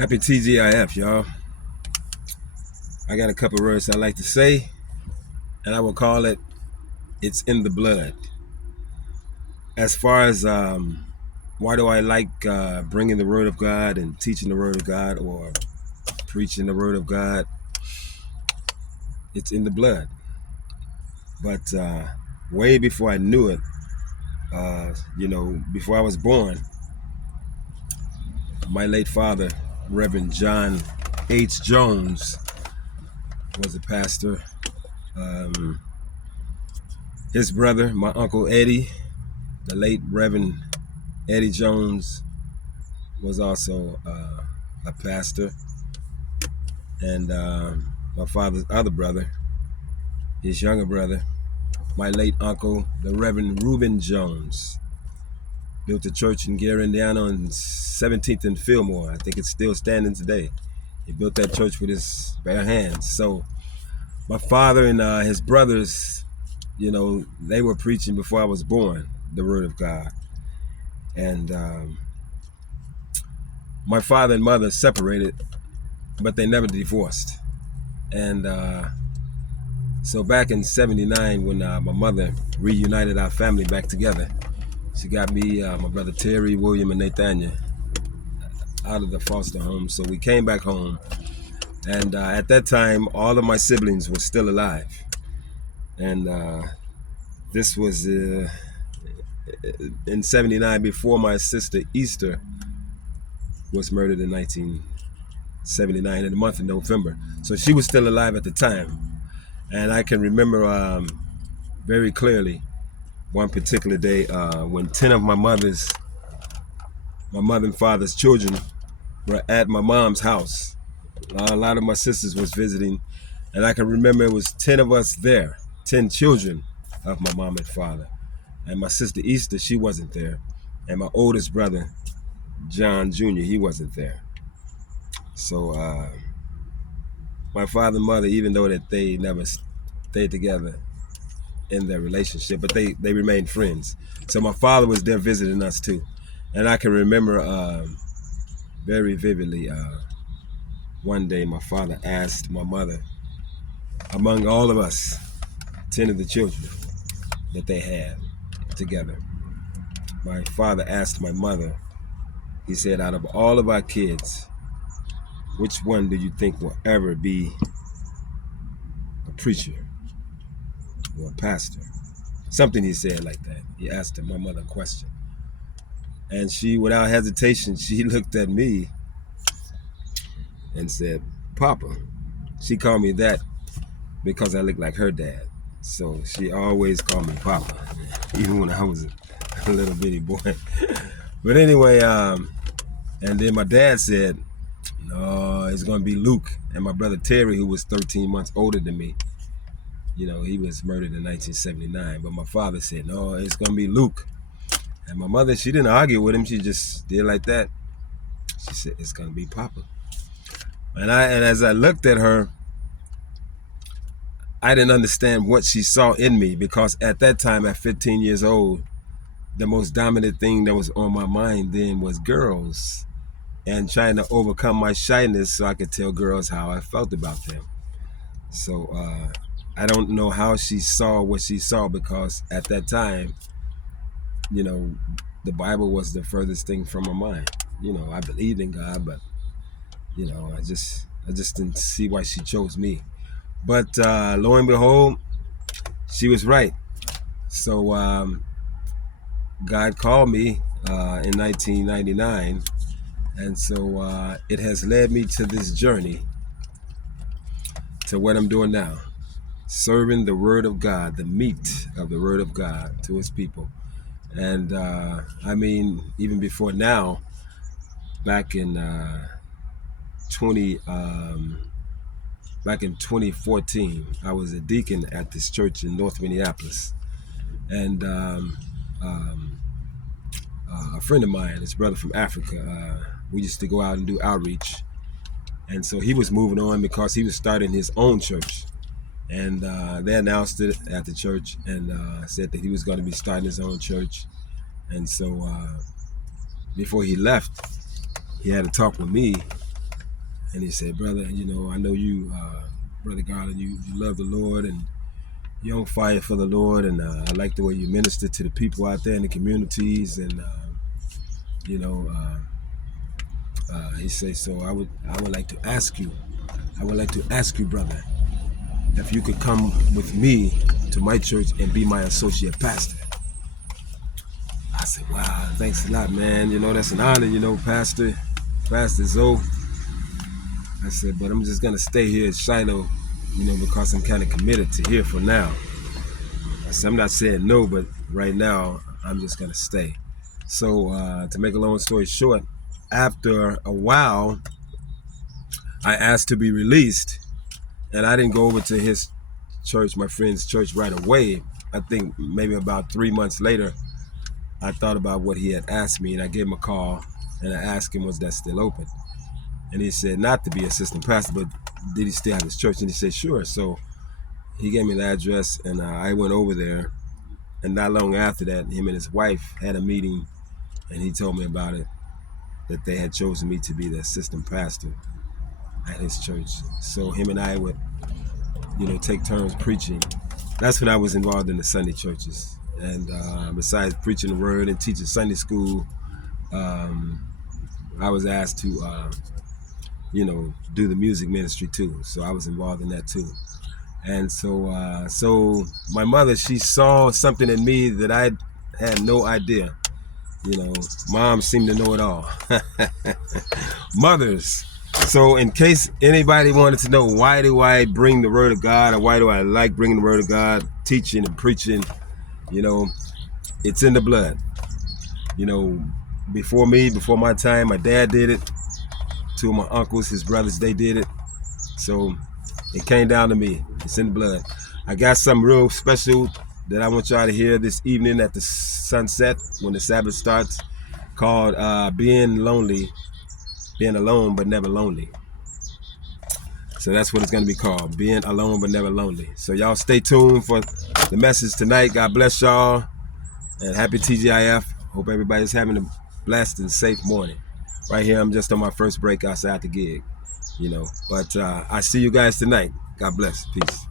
Happy TGIF, y'all. I got a couple words I like to say, and I will call it, it's in the blood. As far as why do I like bringing the Word of God and teaching the Word of God or preaching the Word of God, it's in the blood. But way before I knew it, before I was born, my late father, Reverend John H. Jones, was a pastor. His brother, my Uncle Eddie, the late Reverend Eddie Jones, was also a pastor. And my father's other brother, his younger brother, my late uncle, the Reverend Reuben Jones, built a church in Gary, Indiana on 17th and Fillmore. I think it's still standing today. He built that church with his bare hands. So my father and his brothers, they were preaching before I was born, the Word of God. And my father and mother separated, but they never divorced. And so back in '79, when my mother reunited our family back together, she got me, my brother Terry, William, and Nathaniel out of the foster home. So we came back home. And at that time, all of my siblings were still alive. And this was in '79, before my sister Easter was murdered in 1979 in the month of November. So she was still alive at the time. And I can remember very clearly one particular day when 10 of my mother and father's children were at my mom's house. A lot of my sisters was visiting, and I can remember it was 10 of us there, 10 children of my mom and father. And my sister Easter, she wasn't there. And my oldest brother, John Jr., he wasn't there. So my father and mother, even though that they never stayed together in their relationship, but they remained friends. So my father was there visiting us too. And I can remember very vividly, one day my father asked my mother, among all of us, 10 of the children that they had together, my father asked my mother, he said, out of all of our kids, which one do you think will ever be a preacher or a pastor? Something he said like that. He asked my mother a question. And she, without hesitation, she looked at me and said, Papa. She called me that because I looked like her dad. So she always called me Papa, even when I was a little bitty boy. But anyway, and then my dad said, no, it's going to be Luke. And my brother Terry, who was 13 months older than me, he was murdered in 1979. But my father said, no, it's going to be Luke. And my mother, she didn't argue with him. She just did like that. She said, it's going to be Papa. And as I looked at her, I didn't understand what she saw in me, because at that time, at 15 years old, the most dominant thing that was on my mind then was girls, and trying to overcome my shyness so I could tell girls how I felt about them. So I don't know how she saw what she saw, because at that time, the Bible was the furthest thing from my mind. I believed in God, but I just didn't see why she chose me. But lo and behold, she was right. So God called me in 1999, and so it has led me to this journey, to what I'm doing now, serving the Word of God, the meat of the Word of God to His people. And I mean, even before now, back in 2014, I was a deacon at this church in North Minneapolis, and a friend of mine, his brother from Africa, we used to go out and do outreach, and so he was moving on because he was starting his own church, and they announced it at the church and said that he was going to be starting his own church. And so before he left, he had a talk with me, And he said, brother, you know, I know you, Brother Garland, you love the Lord and you're on fire for the Lord, and I like the way you minister to the people out there in the communities, and you know, he said, so I would like to ask you, brother, if you could come with me to my church and be my associate pastor. I said, wow, thanks a lot, man. You know, that's an honor, you know, Pastor Zoe. I said, but I'm just gonna stay here at Shiloh, you know, because I'm kind of committed to here for now. I said, I'm not saying no, but right now I'm just gonna stay. So to make a long story short, after a while, I asked to be released, and I didn't go over to his church, my friend's church, right away. I think maybe about 3 months later, I thought about what he had asked me, and I gave him a call, and I asked him, was that still open? And he said not to be assistant pastor, but did he still have his church? And he said, sure. So he gave me the address, and I went over there. And not long after that, him and his wife had a meeting, and he told me about it, that they had chosen me to be the assistant pastor at his church. So him and I would, you know, take turns preaching. That's when I was involved in the Sunday churches. And besides preaching the word and teaching Sunday school, I was asked to, you know, do the music ministry too. So I was involved in that too. And so my mother, she saw something in me that I had no idea. You know, mom seemed to know it all. Mothers. So in case anybody wanted to know, why do I bring the word of God, or why do I like bringing the word of God, teaching and preaching, you know, it's in the blood. You know, before me, before my time, my dad did it. Two of my uncles, his brothers, they did it. So it came down to me. It's in the blood. I got something real special that I want y'all to hear this evening at the sunset when the Sabbath starts, called Being Lonely, Being Alone But Never Lonely. So that's what it's going to be called, Being Alone But Never Lonely. So y'all stay tuned for the message tonight. God bless y'all, and happy TGIF. Hope everybody's having a blessed and safe morning. Right here, I'm just on my first break outside the gig, you know. But I see you guys tonight. God bless. Peace.